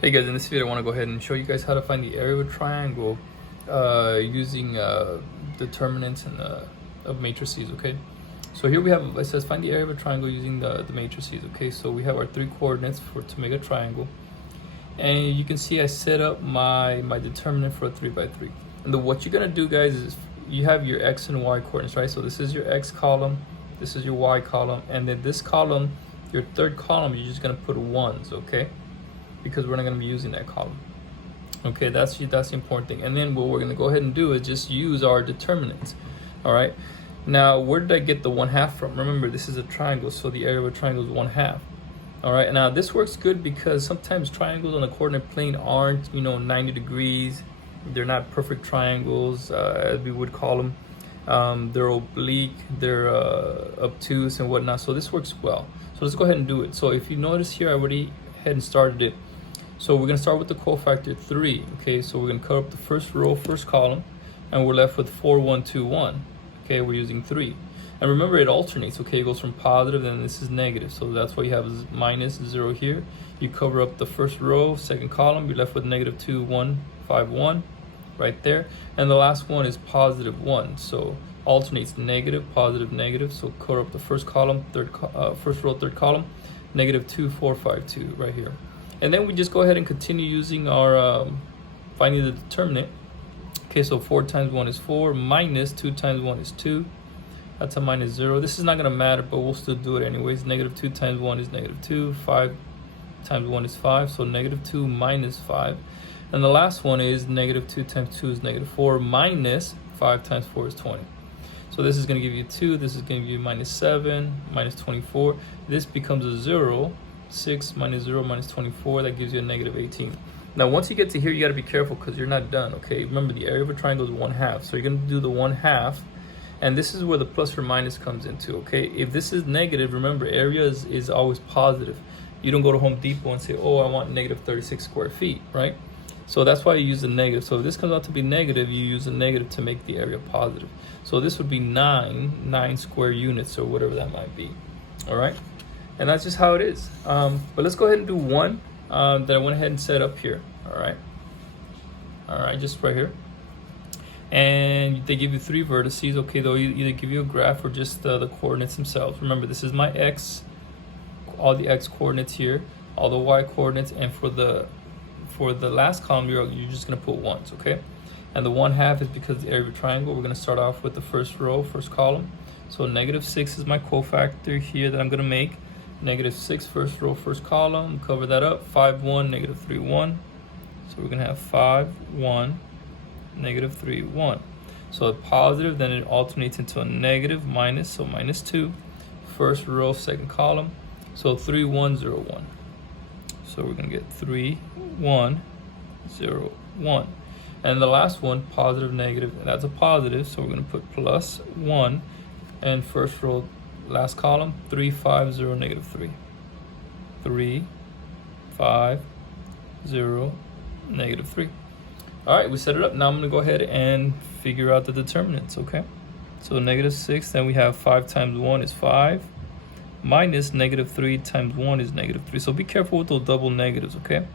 Hey guys, in this video I want to go ahead and show you guys how to find the area of a triangle using determinants and of matrices. Okay, so here we have, it says find the area of a triangle using the matrices. Okay, so we have our three coordinates to make a triangle, and you can see I set up my determinant for a 3 by 3. And what you're gonna do, guys, is you have your x and y coordinates, right? So this is your x column, this is your y column, and then this column, your third column, you're just gonna put ones. Okay, because we're not going to be using that column. Okay, that's the important thing. And then what we're going to go ahead and do is just use our determinants. All right, now where did I get the 1/2 from? Remember, this is a triangle, so the area of a triangle is 1/2. All right, now this works good because sometimes triangles on the coordinate plane aren't 90 degrees. They're not perfect triangles, as we would call them. They're oblique, they're obtuse and whatnot, so this works well. So let's go ahead and do it. So if you notice here, I already had and started it. So we're going to start with the cofactor 3. Okay, so we're going to cut up the first row, first column, and we're left with 4, 1, 2, 1. Okay, we're using 3. And remember, it alternates. Okay, it goes from positive, then this is negative. So that's why you have minus 0 here. You cover up the first row, second column, you're left with negative 2, 1, 5, 1 right there. And the last one is positive 1. So alternates negative, positive, negative. So cover up the first column, first row, third column, negative 2, 4, 5, 2 right here. And then we just go ahead and continue using our finding the determinant. Okay, so 4 times 1 is 4, minus 2 times 1 is 2. That's a minus 0. This is not going to matter, but we'll still do it anyways. Negative 2 times 1 is negative 2. 5 times 1 is 5, so negative 2 minus 5. And the last one is negative 2 times 2 is negative 4, minus 5 times 4 is 20. So this is going to give you 2. This is going to give you minus 7, minus 24. This becomes a 0. 6 minus 0 minus 24, that gives you a negative 18. Now once you get to here, you got to be careful because you're not done. Okay, remember the area of a triangle is 1/2, so you're going to do the 1/2, and this is where the plus or minus comes into. Okay, if this is negative, remember area is always positive. You don't go to Home Depot and say, oh, I want negative 36 square feet, right? So that's why you use the negative. So if this comes out to be negative, you use a negative to make the area positive. So this would be 9 square units or whatever that might be. All right, and that's just how it is. But let's go ahead and do one that I went ahead and set up here. All right, just right here. And they give you 3 vertices. Okay, they'll either give you a graph or just the coordinates themselves. Remember, this is my x, all the x coordinates here, all the y coordinates, and for the last column, you're just gonna put ones. Okay, and the 1/2 is because the area of a triangle. We're gonna start off with the first row, first column. So negative 6 is my cofactor here that I'm gonna make. Negative 6, first row, first column, cover that up. 5, 1, negative 3, 1. So we're gonna have 5, 1, negative 3, 1. So a positive, then it alternates into a negative, minus, so minus 2. First row, second column. So 3, 1, 0, 1. So we're gonna get 3, 1, 0, 1. And the last one, positive, negative, that's a positive, so we're gonna put plus 1. And first row, last column, 3, 5, 0, negative 3. 3, 5, 0, negative 3. All right, we set it up. Now I'm going to go ahead and figure out the determinants, okay? So negative 6, then we have 5 times 1 is 5, minus negative 3 times 1 is negative 3. So be careful with those double negatives, okay?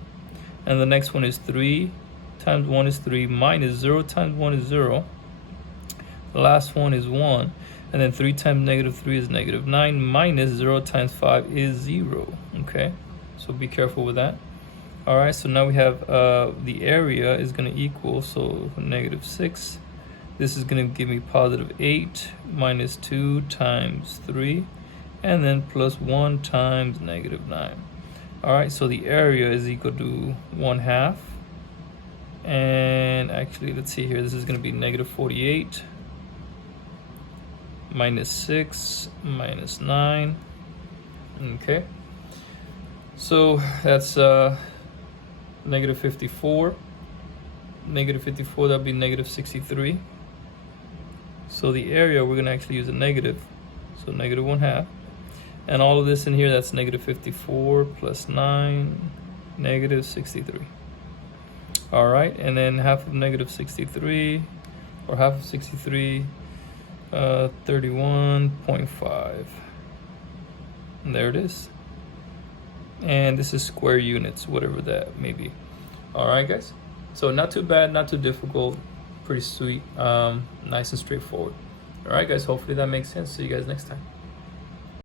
And the next one is 3 times 1 is 3, minus 0 times 1 is 0. The last one is 1. And then 3 times negative 3 is negative 9, minus 0 times 5 is 0, okay? So be careful with that. All right, so now we have the area is going to equal, so negative 6. This is going to give me positive 8, minus 2 times 3, and then plus 1 times negative 9. All right, so the area is equal to 1/2. And actually, let's see here, this is going to be negative 48. Minus 6, minus 9. Okay, so that's negative 54. Negative 54, that'd be negative 63. So the area, we're gonna actually use a negative, so negative 1/2. And all of this in here, that's negative 54 plus 9, negative 63. All right, and then half of negative 63, or half of 63, 31.5. And there it is. and this is square units, whatever that may be. All right, guys. So not too bad, not too difficult, pretty sweet, nice and straightforward. All right, guys. Hopefully that makes sense. See you guys next time.